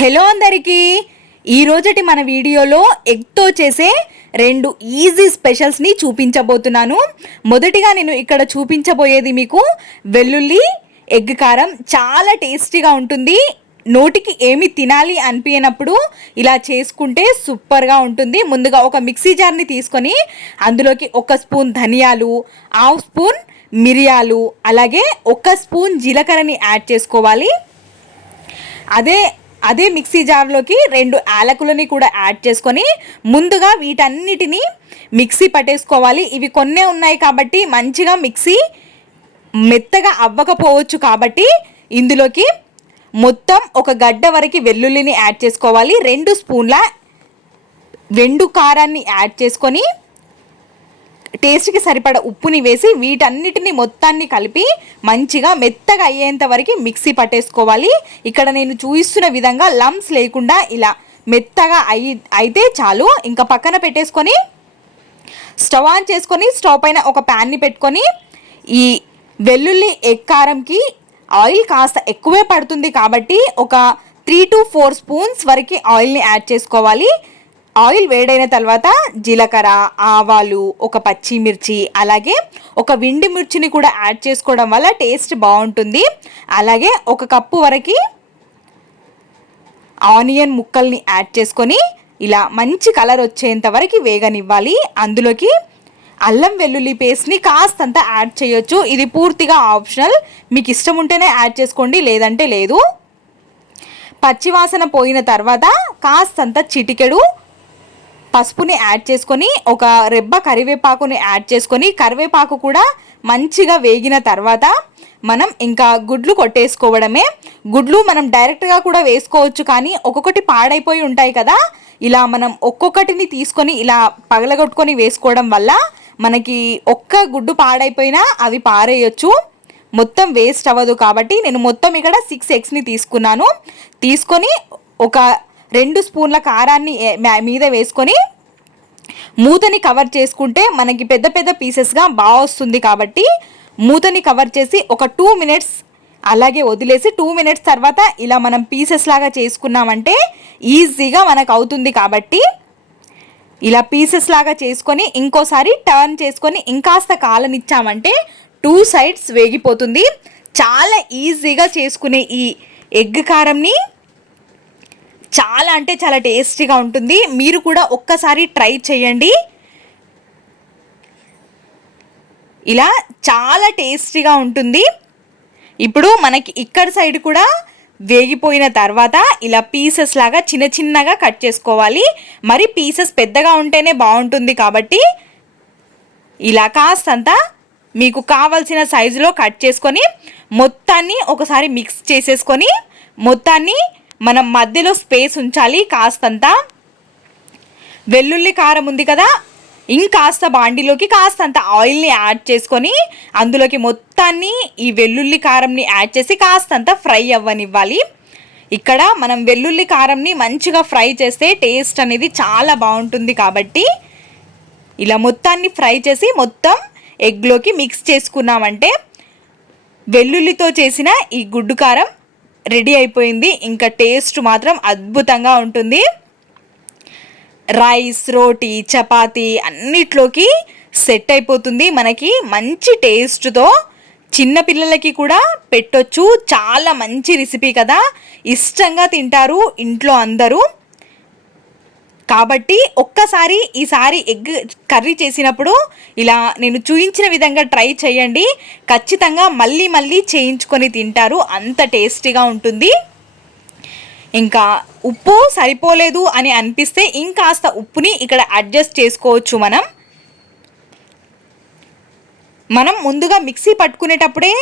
Hello అందరికీ, ఈరోజటి మన వీడియోలో ఎగ్తో చేసే 2 ఈజీ స్పెషల్స్ని చూపించబోతున్నాను. మొదటిగా నేను ఇక్కడ చూపించబోయేది మీకు వెల్లుల్లి ఎగ్ కారం. చాలా టేస్టీగా ఉంటుంది. నోటికి ఏమి తినాలి అనిపించినప్పుడు ఇలా చేసుకుంటే సూపర్గా ఉంటుంది. ముందుగా ఒక మిక్సీ జార్ని తీసుకొని అందులోకి 1 స్పూన్ ధనియాలు, 1/2 స్పూన్ మిరియాలు, అలాగే 1 స్పూన్ జీలకర్రని యాడ్ చేసుకోవాలి. అదే మిక్సీ జార్లోకి 2 యాలకులని కూడా యాడ్ చేసుకొని ముందుగా వీటన్నిటిని మిక్సీ పట్టేసుకోవాలి. ఇవి కొన్నే ఉన్నాయి కాబట్టి మంచిగా మిక్సీ మెత్తగా అవ్వకపోవచ్చు, కాబట్టి ఇందులోకి మొత్తం 1 గడ్డ వరకు వెల్లుల్లిని యాడ్ చేసుకోవాలి. 2 స్పూన్ల వెండు కారాన్ని యాడ్ చేసుకొని టేస్ట్కి సరిపడ ఉప్పుని వేసి వీటన్నిటిని మొత్తాన్ని కలిపి మంచిగా మెత్తగా అయ్యేంత వరకు మిక్సీ పట్టేసుకోవాలి. ఇక్కడ నేను చూపిస్తున్న విధంగా లంప్స్ లేకుండా ఇలా మెత్తగా అయితే చాలు. ఇంకా పక్కన పెట్టేసుకొని స్టవ్ ఆన్ చేసుకొని స్టవ్ పైన ఒక ప్యాన్ని పెట్టుకొని ఈ వెల్లుల్లి ఎగ్ కారంకి ఆయిల్ కాస్త ఎక్కువే పడుతుంది కాబట్టి ఒక 3 to 4 స్పూన్స్ వరకు ఆయిల్ని యాడ్ చేసుకోవాలి. ఆయిల్ వేడైన తర్వాత జీలకర్ర, ఆవాలు, 1 పచ్చిమిర్చి, అలాగే 1 ఎండు మిర్చిని కూడా యాడ్ చేసుకోవడం వల్ల టేస్ట్ బాగుంటుంది. అలాగే 1 కప్పు వరకు ఆనియన్ ముక్కల్ని యాడ్ చేసుకొని ఇలా మంచి కలర్ వచ్చేంత వరకు వేగనివ్వాలి. అందులోకి అల్లం వెల్లుల్లి పేస్ట్ని కాస్తంత యాడ్ చేయొచ్చు. ఇది పూర్తిగా ఆప్షనల్, మీకు ఇష్టం ఉంటేనే యాడ్ చేసుకోండి, లేదంటే లేదు. పచ్చివాసన పోయిన తర్వాత కాస్తంత చిటికెడు పసుపుని యాడ్ చేసుకొని 1 రెబ్బ కరివేపాకుని యాడ్ చేసుకొని కరివేపాకు కూడా మంచిగా వేగిన తర్వాత మనం ఇంకా గుడ్లు కొట్టేసుకోవడమే. గుడ్లు మనం డైరెక్ట్గా కూడా వేసుకోవచ్చు, కానీ ఒక్కొక్కటి పాడైపోయి ఉంటాయి కదా, ఇలా మనం ఒక్కొక్కటిని తీసుకొని ఇలా పగలగొట్టుకొని వేసుకోవడం వల్ల మనకి 1 గుడ్డు పాడైపోయినా అవి పారేయచ్చు, మొత్తం వేస్ట్ అవ్వదు. కాబట్టి నేను మొత్తం ఇక్కడ 6 ఎగ్స్ని తీసుకొని 2 స్పూన్ల కారాన్ని మీద వేసుకొని మూతని కవర్ చేసుకుంటే మనకి పెద్ద పెద్ద పీసెస్గా బాగా వస్తుంది. కాబట్టి మూతని కవర్ చేసి ఒక 2 మినిట్స్ అలాగే వదిలేసి 2 మినిట్స్ తర్వాత ఇలా మనం పీసెస్ లాగా చేసుకున్నామంటే ఈజీగా మనకు అవుతుంది. కాబట్టి ఇలా పీసెస్ లాగా చేసుకొని ఇంకోసారి టర్న్ చేసుకొని ఇంకాస్త కాలనిచ్చామంటే 2 సైడ్స్ వేగిపోతుంది. చాలా ఈజీగా చేసుకునే ఈ ఎగ్ కారంని చాలా అంటే చాలా టేస్టీగా ఉంటుంది. మీరు కూడా ఒక్కసారి ట్రై చేయండి. ఇలా చాలా టేస్టీగా ఉంటుంది. ఇప్పుడు మనకి ఇక్కడ సైడ్ కూడా వేగిపోయిన తర్వాత ఇలా పీసెస్ లాగా చిన్న చిన్నగా కట్ చేసుకోవాలి. మరి పీసెస్ పెద్దగా ఉంటేనే బాగుంటుంది, కాబట్టి ఇలా కాస్తంత మీకు కావాల్సిన సైజులో కట్ చేసుకొని మొత్తాన్ని ఒకసారి మిక్స్ చేసేసుకొని మొత్తాన్ని మనం మధ్యలో స్పేస్ ఉంచాలి. కాస్తంత వెల్లుల్లి కారం ఉంది కదా, ఇంకాస్త బాండిలోకి కాస్తంత ఆయిల్ని యాడ్ చేసుకొని అందులోకి మొత్తాన్ని ఈ వెల్లుల్లి కారంని యాడ్ చేసి కాస్తంత ఫ్రై అవ్వనివ్వాలి. ఇక్కడ మనం వెల్లుల్లి కారంని మంచిగా ఫ్రై చేస్తే టేస్ట్ అనేది చాలా బాగుంటుంది. కాబట్టి ఇలా మొత్తాన్ని ఫ్రై చేసి మొత్తం ఎగ్లోకి మిక్స్ చేసుకున్నామంటే వెల్లుల్లితో చేసిన ఈ గుడ్డు కారం రెడీ అయిపోయింది. ఇంకా టేస్ట్ మాత్రం అద్భుతంగా ఉంటుంది. రైస్, రోటీ, చపాతీ అన్నిట్లోకి సెట్ అయిపోతుంది. మనకి మంచి టేస్ట్తో చిన్నపిల్లలకి కూడా పెట్టొచ్చు. చాలా మంచి రెసిపీ కదా, ఇష్టంగా తింటారు ఇంట్లో అందరూ. కాబట్టి ఒక్కసారి ఈసారి ఎగ్ కర్రీ చేసినప్పుడు ఇలా నేను చూపించిన విధంగా ట్రై చేయండి. ఖచ్చితంగా మళ్ళీ మళ్ళీ చేయించుకొని తింటారు, అంత టేస్టీగా ఉంటుంది. ఇంకా ఉప్పు సరిపోలేదు అని అనిపిస్తే ఇంకాస్త ఉప్పుని ఇక్కడ అడ్జస్ట్ చేసుకోవచ్చు. మనం ముందుగా మిక్సీ పట్టుకునేటప్పుడే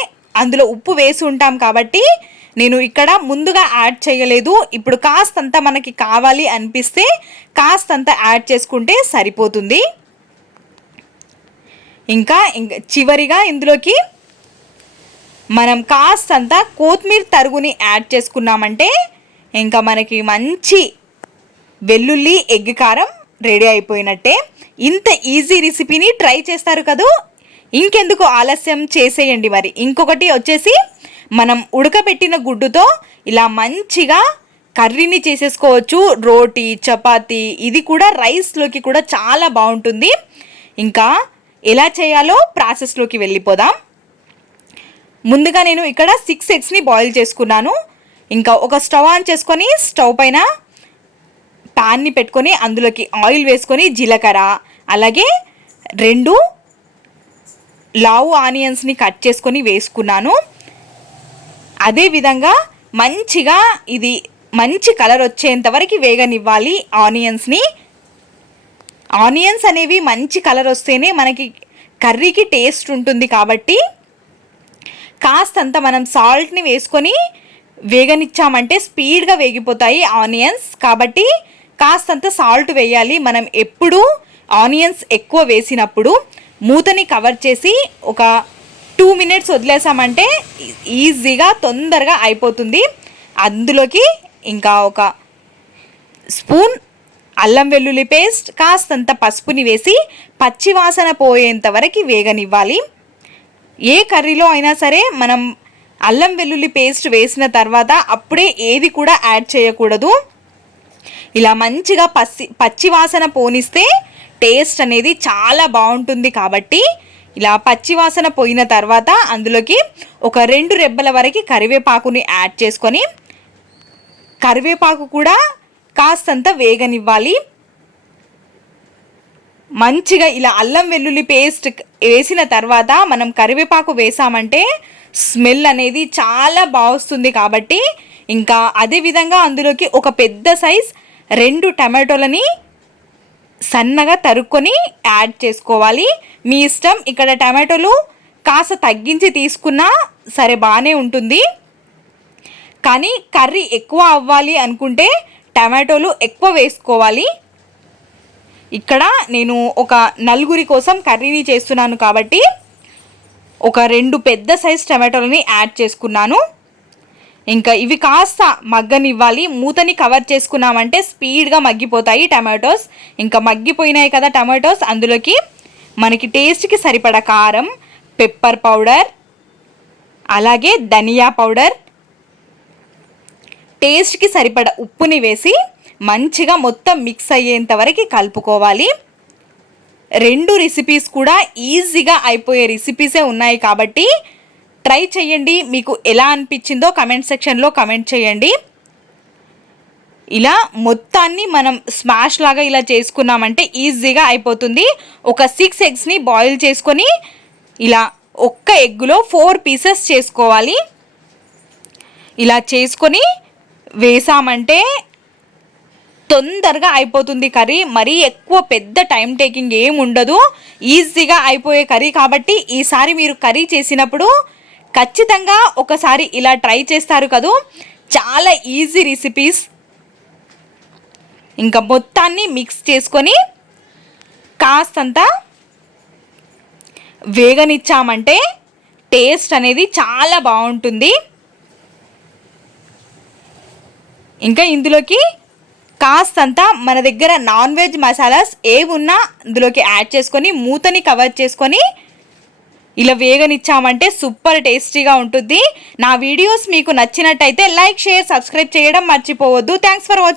అందులో ఉప్పు వేసి ఉంటాం కాబట్టి నేను ఇక్కడ ముందుగా యాడ్ చేయలేదు. ఇప్పుడు కాస్తంత మనకి కావాలి అనిపిస్తే కాస్తంత యాడ్ చేసుకుంటే సరిపోతుంది. ఇంకా చివరిగా ఇందులోకి మనం కాస్తంత కొత్తిమీర తరుగుని యాడ్ చేసుకున్నామంటే ఇంకా మనకి మంచి వెల్లుల్లి ఎగ్ కారం రెడీ అయిపోయినట్టే. ఇంత ఈజీ రెసిపీని ట్రై చేస్తారు కదా, ఇంకెందుకు ఆలస్యం చేసేయండి. మరి ఇంకొకటి వచ్చేసి మనం ఉడకబెట్టిన గుడ్డుతో ఇలా మంచిగా కర్రీని చేసేసుకోవచ్చు, రోటీ, చపాతీ, ఇది కూడా రైస్లోకి కూడా చాలా బాగుంటుంది. ఇంకా ఎలా చేయాలో ప్రాసెస్లోకి వెళ్ళిపోదాం. ముందుగా నేను ఇక్కడ 6 ఎగ్స్ని బాయిల్ చేసుకున్నాను. ఇంకా ఒక స్టవ్ ఆన్ చేసుకొని స్టవ్ పైన ప్యాన్ని పెట్టుకొని అందులోకి ఆయిల్ వేసుకొని జీలకర్ర, అలాగే 2 లావు ఆనియన్స్ని కట్ చేసుకొని వేసుకున్నాను. అదేవిధంగా మంచిగా ఇది మంచి కలర్ వచ్చేంత వరకు వేగనివ్వాలి ఆనియన్స్ని. ఆనియన్స్ అనేవి మంచి కలర్ వస్తేనే మనకి కర్రీకి టేస్ట్ ఉంటుంది కాబట్టి కాస్తంత మనం సాల్ట్ని వేసుకొని వేగనిచ్చామంటే స్పీడ్గా వేగిపోతాయి ఆనియన్స్. కాబట్టి కాస్తంత సాల్ట్ వేయాలి. మనం ఎప్పుడు ఆనియన్స్ ఎక్కువ వేసినప్పుడు మూతని కవర్ చేసి ఒక 2 మినిట్స్ వదిలేసామంటే ఈజీగా తొందరగా అయిపోతుంది. అందులోకి ఇంకా ఒక స్పూన్ అల్లం వెల్లుల్లి పేస్ట్, కాస్తంత పసుపుని వేసి పచ్చివాసన పోయేంత వరకు వేగనివ్వాలి. ఏ కర్రీలో అయినా సరే మనం అల్లం వెల్లుల్లి పేస్ట్ వేసిన తర్వాత అప్పుడే ఏది కూడా యాడ్ చేయకూడదు. ఇలా మంచిగా పచ్చివాసన పోనిస్తే టేస్ట్ అనేది చాలా బాగుంటుంది. కాబట్టి ఇలా పచ్చివాసన పోయిన తర్వాత అందులోకి ఒక 2 రెబ్బల వరకు కరివేపాకుని యాడ్ చేసుకొని కరివేపాకు కూడా కాస్తంత వేగనివ్వాలి. మంచిగా ఇలా అల్లం వెల్లుల్లి పేస్ట్ వేసిన తర్వాత మనం కరివేపాకు వేసామంటే స్మెల్ అనేది చాలా బాగుంటుంది. కాబట్టి ఇంకా అదేవిధంగా అందులోకి ఒక పెద్ద సైజ్ 2 టమాటోలని సన్నగా తరుక్కొని యాడ్ చేసుకోవాలి. మీ ఇష్టం. ఇక్కడ టమాటోలు కాస్త తగ్గించి తీసుకున్నా సరే బాగానే ఉంటుంది. కానీ కర్రీ ఎక్కువ అవ్వాలి అనుకుంటే టమాటోలు ఎక్కువ వేసుకోవాలి. ఇక్కడ నేను ఒక 4 కోసం కర్రీని చేస్తున్నాను కాబట్టి ఒక 2 పెద్ద సైజ్ టమాటోలని యాడ్ చేసుకున్నాను. ఇంకా ఇవి కాస్త మగ్గనివ్వాలి. మూతని కవర్ చేసుకున్నామంటే స్పీడ్గా మగ్గిపోతాయి టమాటోస్. ఇంకా మగ్గిపోయినాయి కదా టమాటోస్. అందులోకి మనకి టేస్ట్కి సరిపడా కారం, పెప్పర్ పౌడర్, అలాగే ధనియా పౌడర్, టేస్ట్కి సరిపడా ఉప్పుని వేసి మంచిగా మొత్తం మిక్స్ అయ్యేంత వరకు కలుపుకోవాలి. 2 రెసిపీస్ కూడా ఈజీగా అయిపోయే రెసిపీసే ఉన్నాయి కాబట్టి ట్రై చేయండి. మీకు ఎలా అనిపించిందో కమెంట్ సెక్షన్లో కమెంట్ చేయండి. ఇలా మొత్తాన్ని మనం స్మాష్ లాగా ఇలా చేసుకున్నామంటే ఈజీగా అయిపోతుంది. ఒక 6 ఎగ్స్ని బాయిల్ చేసుకొని ఇలా ఒక్క ఎగ్గులో 4 పీసెస్ చేసుకోవాలి. ఇలా చేసుకొని వేసామంటే తొందరగా అయిపోతుంది కర్రీ. మరీ ఎక్కువ పెద్ద టైం టేకింగ్ ఏం ఉండదు. ఈజీగా అయిపోయే కర్రీ కాబట్టి ఈసారి మీరు కర్రీ చేసినప్పుడు ఖచ్చితంగా ఒకసారి ఇలా ట్రై చేస్తారు కదూ. చాలా ఈజీ రెసిపీస్. ఇంకా మొత్తాన్ని మిక్స్ చేసుకొని కాస్తంత వేగనిచ్చామంటే టేస్ట్ అనేది చాలా బాగుంటుంది. ఇంకా ఇందులోకి కాస్తంత మన దగ్గర నాన్ వెజ్ మసాలాస్ ఏవి ఉన్నా ఇందులోకి యాడ్ చేసుకొని మూతని కవర్ చేసుకొని ఇలా వేగనిచ్చామంటే సూపర్ టేస్టీగా ఉంటుంది. నా వీడియోస్ మీకు నచ్చినట్టయితే లైక్, షేర్, సబ్స్క్రైబ్ చేయడం మర్చిపోవద్దు. Thanks for watching.